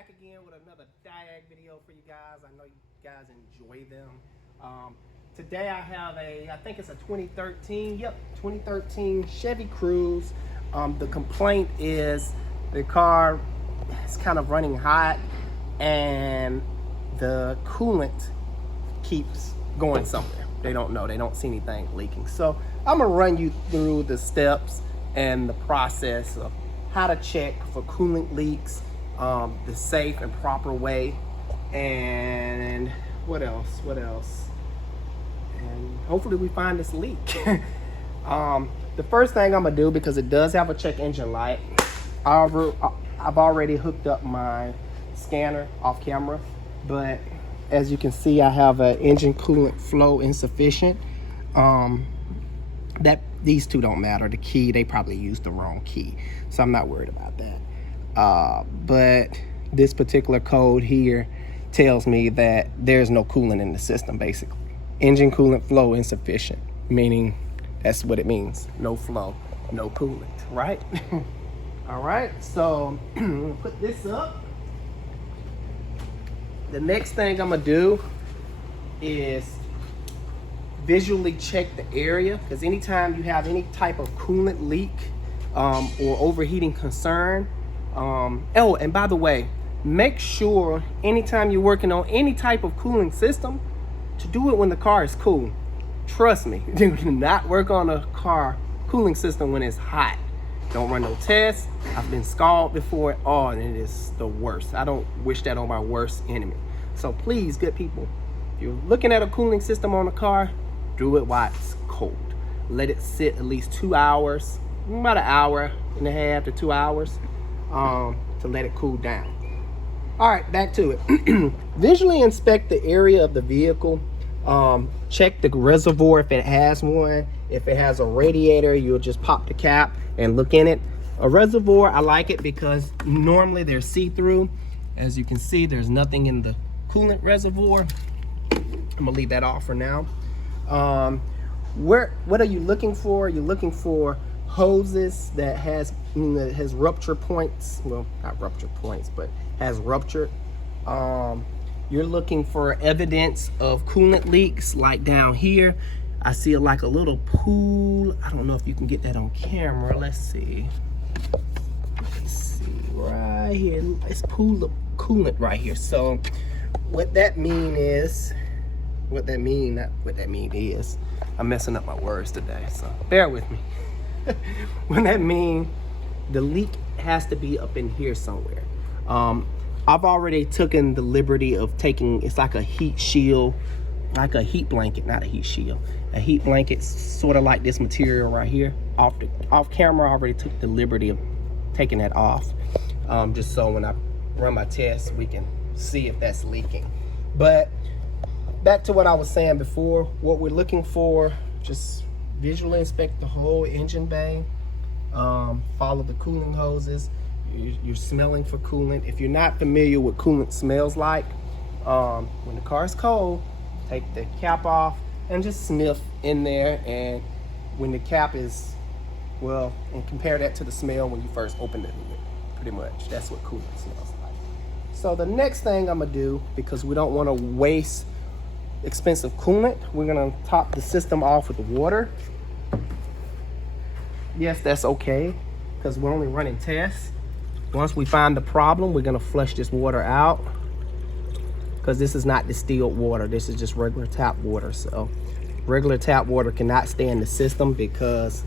back again with another Diag video for you guys. I know you guys enjoy them. Today I have I think it's a 2013 Chevy Cruze. The complaint is the car is kind of running hot and the coolant keeps going somewhere. They don't know, they don't see anything leaking. So I'm gonna run you through the steps and the process of how to check for coolant leaks, the safe and proper way, and what else, and hopefully we find this leak. The first thing I'm gonna do, because it does have a check engine light, I've already hooked up my scanner off camera, but as you can see, I have an engine coolant flow insufficient. These two don't matter. The key, they probably used the wrong key, so I'm not worried about that. But this particular code here tells me that there's no coolant in the system, basically. Engine coolant flow insufficient, meaning that's what it means. No flow, no coolant, right? All right, so I'm gonna put this up. The next thing I'm gonna do is visually check the area, because anytime you have any type of coolant leak or overheating concern, oh, and by the way, make sure anytime you're working on any type of cooling system to do it when the car is cool. Trust me, do not work on a car cooling system when it's hot. Don't run no tests. I've been scalded before. Oh, and it is the worst. I don't wish that on my worst enemy. So please, good people, if you're looking at a cooling system on a car, do it while it's cold. Let it sit at least 2 hours, about an hour and a half to 2 hours, to let it cool down. All right, back to it. Visually inspect the area of the vehicle. Check the reservoir if it has one. If it has a radiator, you'll just pop the cap and look in it. A reservoir, I like it because normally they're see-through. As you can see, there's nothing in the coolant reservoir. I'm gonna leave that off for now. What are you looking for? You're looking for hoses that has rupture points. Well, not rupture points, but has ruptured. You're looking for evidence of coolant leaks, like down here. I see like a little pool. I don't know if you can get that on camera. Let's see right here. It's pool of coolant right here. So what that mean is, I'm messing up my words today, so bear with me. When that mean, the leak has to be up in here somewhere. I've already taken the liberty of taking, it's like a heat shield, like a heat blanket, not a heat shield. A heat blanket, sort of like this material right here. Off camera, I already took the liberty of taking that off, just so when I run my test, we can see if that's leaking. But back to what I was saying before, what we're looking for, just visually inspect the whole engine bay, follow the cooling hoses. You're smelling for coolant. If you're not familiar with coolant smells like, when the car is cold, take the cap off and just sniff in there, and when the cap is, well, and compare that to the smell when you first open the hood. Pretty much, that's what coolant smells like. So the next thing I'm gonna do, because we don't wanna waste expensive coolant, we're gonna top the system off with water. Yes, that's okay, because we're only running tests. Once we find the problem, we're gonna flush this water out, because this is not distilled water. This is just regular tap water. So regular tap water cannot stay in the system, because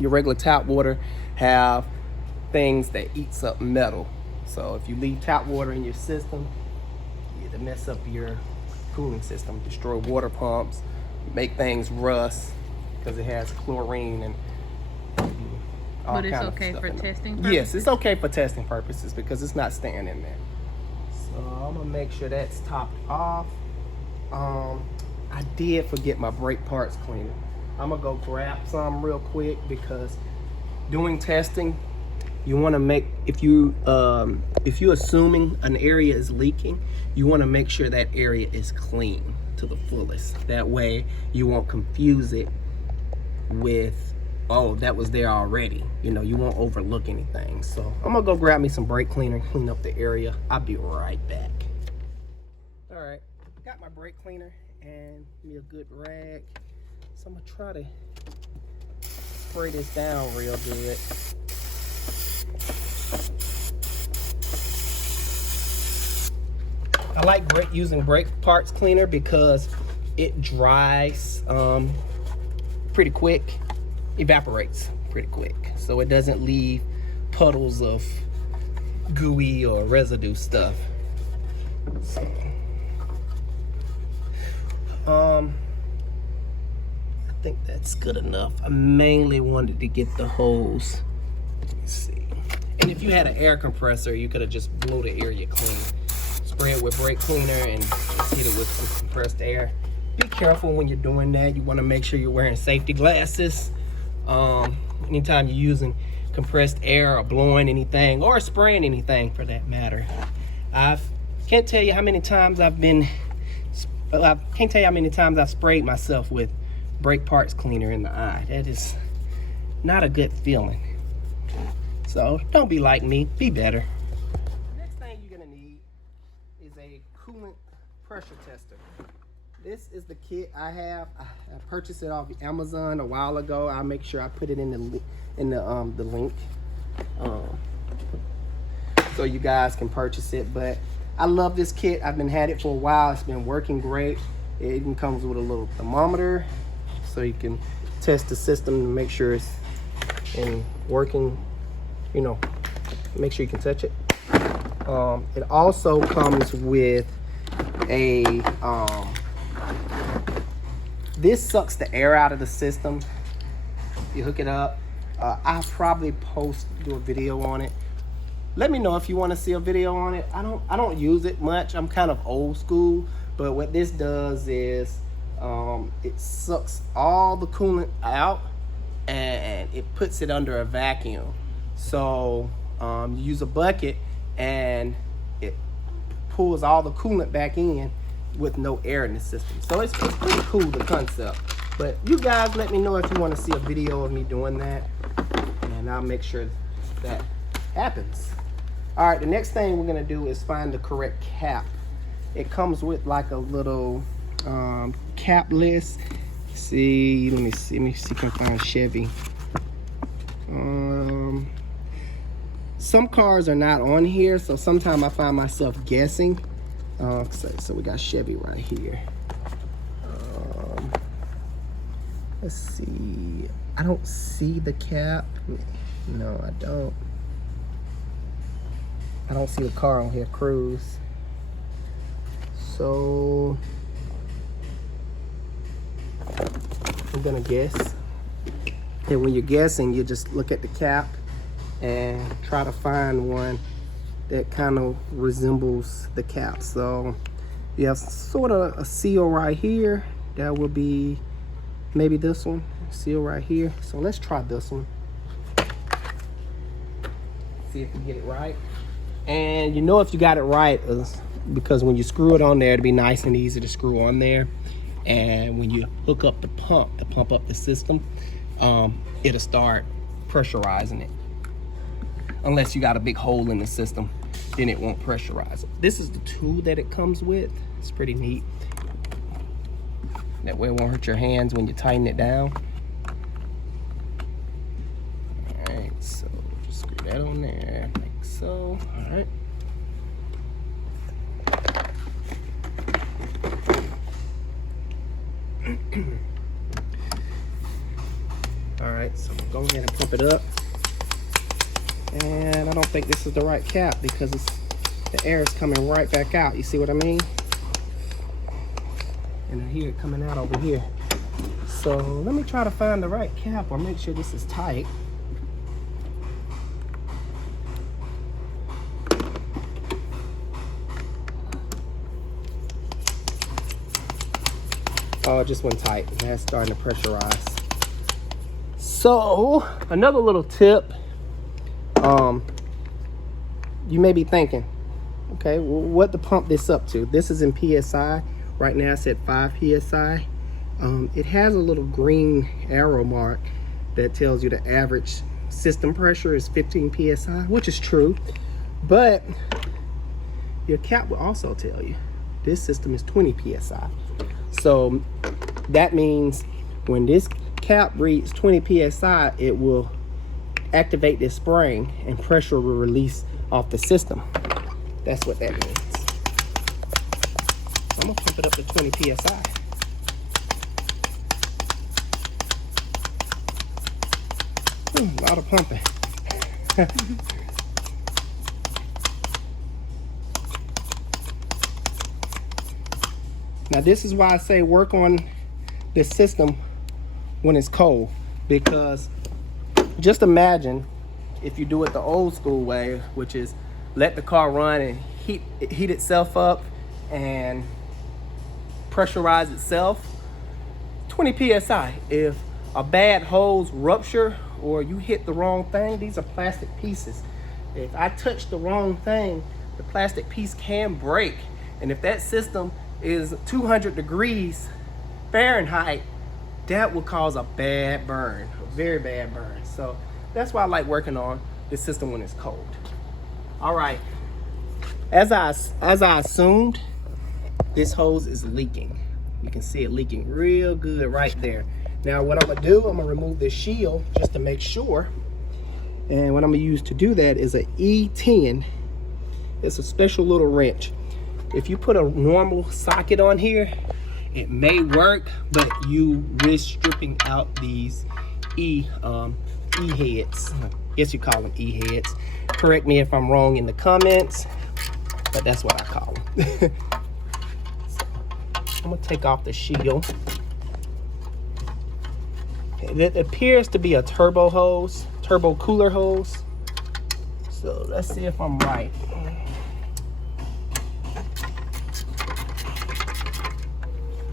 your regular tap water have things that eats up metal. So if you leave tap water in your system, it'll mess up your cooling system, destroy water pumps, make things rust, because it has chlorine and all but it's okay for testing purposes? Yes, it's okay for testing purposes, because it's not staying in there. So I'm gonna make sure that's topped off. I did forget my brake parts cleaner. I'm gonna go grab some real quick, because doing testing, you want to make, if you're assuming an area is leaking, you want to make sure that area is clean to the fullest. That way you won't confuse it with oh, that was there already. You know, you won't overlook anything. So I'm gonna go grab me some brake cleaner and clean up the area. I'll be right back. All right, got my brake cleaner and me a good rag. So I'm gonna try to spray this down real good. I like using brake parts cleaner because it dries pretty quick, evaporates pretty quick, so it doesn't leave puddles of gooey or residue stuff. So, I think that's good enough. I mainly wanted to get the hose. Let's see. And if you had an air compressor, you could have just blew the area clean. Spray it with brake cleaner and just hit it with some compressed air. Be careful when you're doing that. You want to make sure you're wearing safety glasses. Anytime you're using compressed air or blowing anything or spraying anything for that matter. I can't tell you how many times I've sprayed myself with brake parts cleaner in the eye. That is not a good feeling. So don't be like me, be better. Next thing you're gonna need is a coolant pressure tester. This is the kit I have. I purchased it off Amazon a while ago. I'll make sure I put it in the link so you guys can purchase it. But I love this kit. I've been had it for a while. It's been working great. It even comes with a little thermometer so you can test the system to make sure it's in working, you know, make sure you can touch it. It also comes with a this sucks the air out of the system. You hook it up. I'll probably do a video on it. Let me know if you want to see a video on it. I don't use it much. I'm kind of old school, but what this does is it sucks all the coolant out and it puts it under a vacuum. So you use a bucket and it pulls all the coolant back in with no air in the system. So it's pretty cool, the concept. But you guys let me know if you want to see a video of me doing that, and I'll make sure that happens. All right, the next thing we're gonna do is find the correct cap. It comes with like a little cap list. Let me see if I can find Chevy. Some cars are not on here, so sometimes I find myself guessing. So we got Chevy right here. Let's see. I don't see the cap. No, I don't. I don't see the car on here, Cruze. So I'm gonna guess. And when you're guessing, you just look at the cap and try to find one that kind of resembles the cap. So you have sort of a seal right here. That will be maybe this one, seal right here. So let's try this one. See if we get it right. And you know if you got it right because when you screw it on there, it'll be nice and easy to screw on there. And when you hook up the pump to pump up the system, it'll start pressurizing it. Unless you got a big hole in the system, then it won't pressurize it. This is the tool that it comes with. It's pretty neat. That way it won't hurt your hands when you tighten it down. All right, so just screw that on there, like so. All right. All right, so go ahead and pump it up. And I don't think this is the right cap because the air is coming right back out. You see what I mean? And I hear it coming out over here. So let me try to find the right cap or make sure this is tight. Oh, it just went tight. That's starting to pressurize. So another little tip. You may be thinking, okay, well, what to pump this up to? This is in PSI. Right now it's at 5 PSI. It has a little green arrow mark that tells you the average system pressure is 15 psi, which is true, but your cap will also tell you this system is 20 psi. So that means when this cap reads 20 psi, it will activate this spring and pressure will release off the system. That's what that means. I'm gonna pump it up to 20 psi. A lot of pumping. Now this is why I say work on this system when it's cold, because just imagine if you do it the old school way, which is let the car run and heat itself up and pressurize itself. 20 psi. If a bad hose rupture or you hit the wrong thing, these are plastic pieces. If I touch the wrong thing, the plastic piece can break. And if that system is 200 degrees Fahrenheit, that will cause a bad burn, a very bad burn. So that's why I like working on this system when it's cold. All right, as I assumed, this hose is leaking. You can see it leaking real good right there. Now what I'm gonna do, I'm gonna remove this shield just to make sure. And what I'm gonna use to do that is a E10. It's a special little wrench. If you put a normal socket on here, it may work, but you risk stripping out these E-heads. I guess you call them E-heads. Correct me if I'm wrong in the comments, but that's what I call them. So, I'm gonna take off the shield. It appears to be a turbo hose, turbo cooler hose. So let's see if I'm right.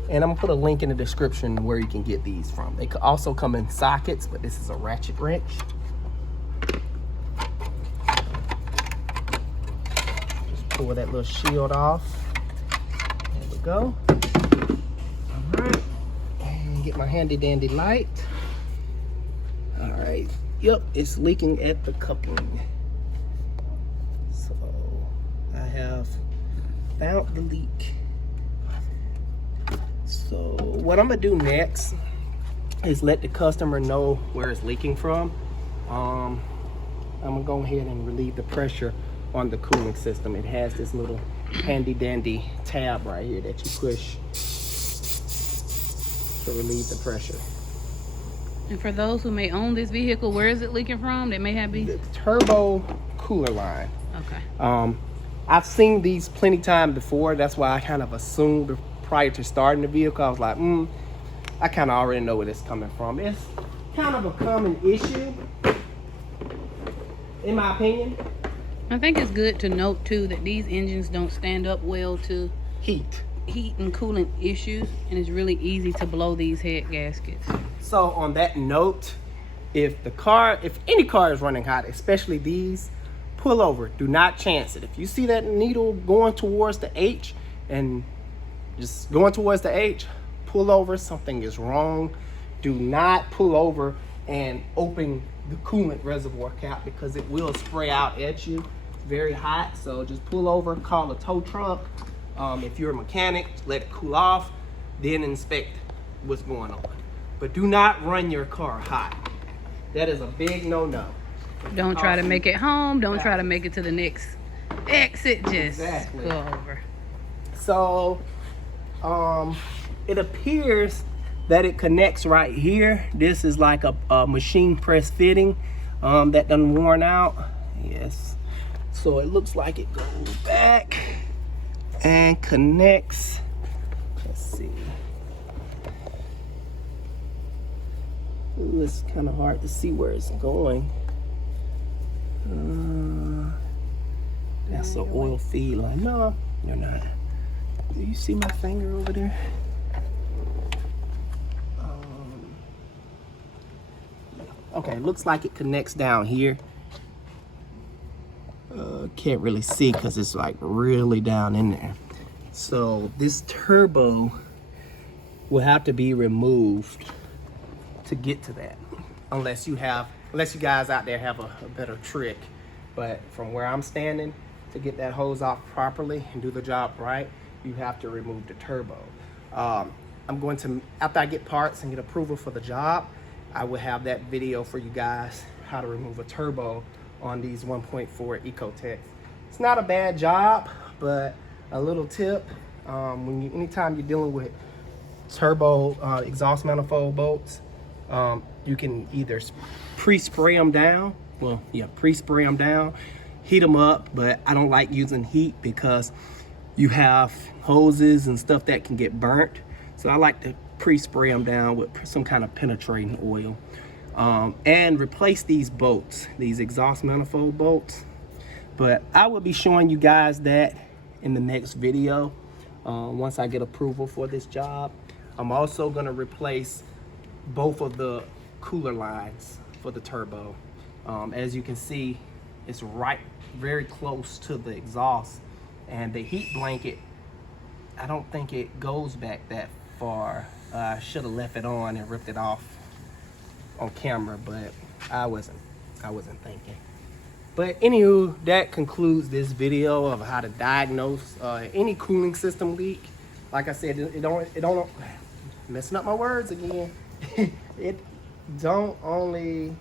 And I'm gonna put a link in the description where you can get these from. They could also come in sockets, but this is a ratchet wrench. Just pull that little shield off. There we go. All right, and get my handy dandy light. All right, yep, it's leaking at the coupling. So I have found the leak. So what I'm gonna do next is let the customer know where it's leaking from. I'm gonna go ahead and relieve the pressure on the cooling system. It has this little handy dandy tab right here that you push to relieve the pressure. And for those who may own this vehicle, where is it leaking from? They may have The turbo cooler line. Okay. I've seen these plenty time before. That's why I kind of assumed prior to starting the vehicle, I was like, I kind of already know where it's coming from. It's kind of a common issue, in my opinion. I think it's good to note too that these engines don't stand up well to Heat and coolant issues, and it's really easy to blow these head gaskets. So on that note, if any car is running hot, especially these, pull over. Do not chance it. If you see that needle going towards the H and just going towards the H, pull over. Something is wrong. Do not pull over and open the coolant reservoir cap because it will spray out at you. It's very hot, so just pull over, call a tow truck. If you're a mechanic, let it cool off, then inspect what's going on. But do not run your car hot. That is a big no-no. Don't try to make it home. Don't try to make it to the next exit. Just go over. So it appears that it connects right here. This is like a machine press fitting that done worn out. Yes. So it looks like it goes back and connects. Let's see. Ooh, it's kind of hard to see where it's going. That's an oil feed line. No, you're not. Do you see my finger over there? Okay, looks like it connects down here. Can't really see because it's like really down in there. So this turbo will have to be removed to get to that. unless you guys out there have a better trick. But from where I'm standing, to get that hose off properly and do the job right, you have to remove the turbo. I'm going to, after I get parts and get approval for the job, I will have that video for you guys, how to remove a turbo on these 1.4 Ecotechs. It's not a bad job, but a little tip, anytime you're dealing with turbo exhaust manifold bolts, you can either pre-spray them down. Well, yeah, pre-spray them down, heat them up, but I don't like using heat because you have hoses and stuff that can get burnt. So I like to pre-spray them down with some kind of penetrating oil. And replace these bolts, these exhaust manifold bolts. But I will be showing you guys that in the next video once I get approval for this job. I'm also gonna replace both of the cooler lines for the turbo. As you can see, it's very close to the exhaust, and the heat blanket, I don't think it goes back that far. I should have left it on and ripped it off on camera, but I wasn't thinking. But anywho, that concludes this video of how to diagnose any cooling system leak. Like I said, it don't messing up my words again. It don't only,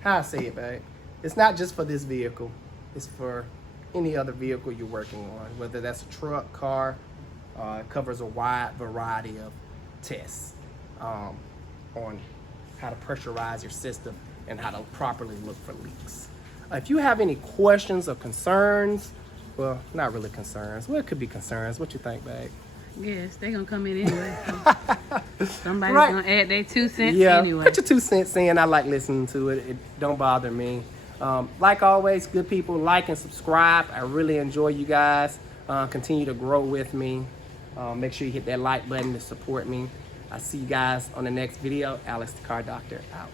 how I say it, babe, it's not just for this vehicle, it's for any other vehicle you're working on, whether that's a truck, car. It covers a wide variety of tests on how to pressurize your system and how to properly look for leaks. If you have any questions or concerns, well, not really concerns, well, it could be concerns. What you think, babe? Yes, they're gonna come in anyway. So somebody's Right. gonna add their 2 cents Yeah, anyway. put your 2 cents in. I like listening to it. It don't bother me. Like always, good people, like and subscribe. I really enjoy you guys. Continue to grow with me. Make sure you hit that like button to support me. I'll see you guys on the next video. Alex the Car Doctor out.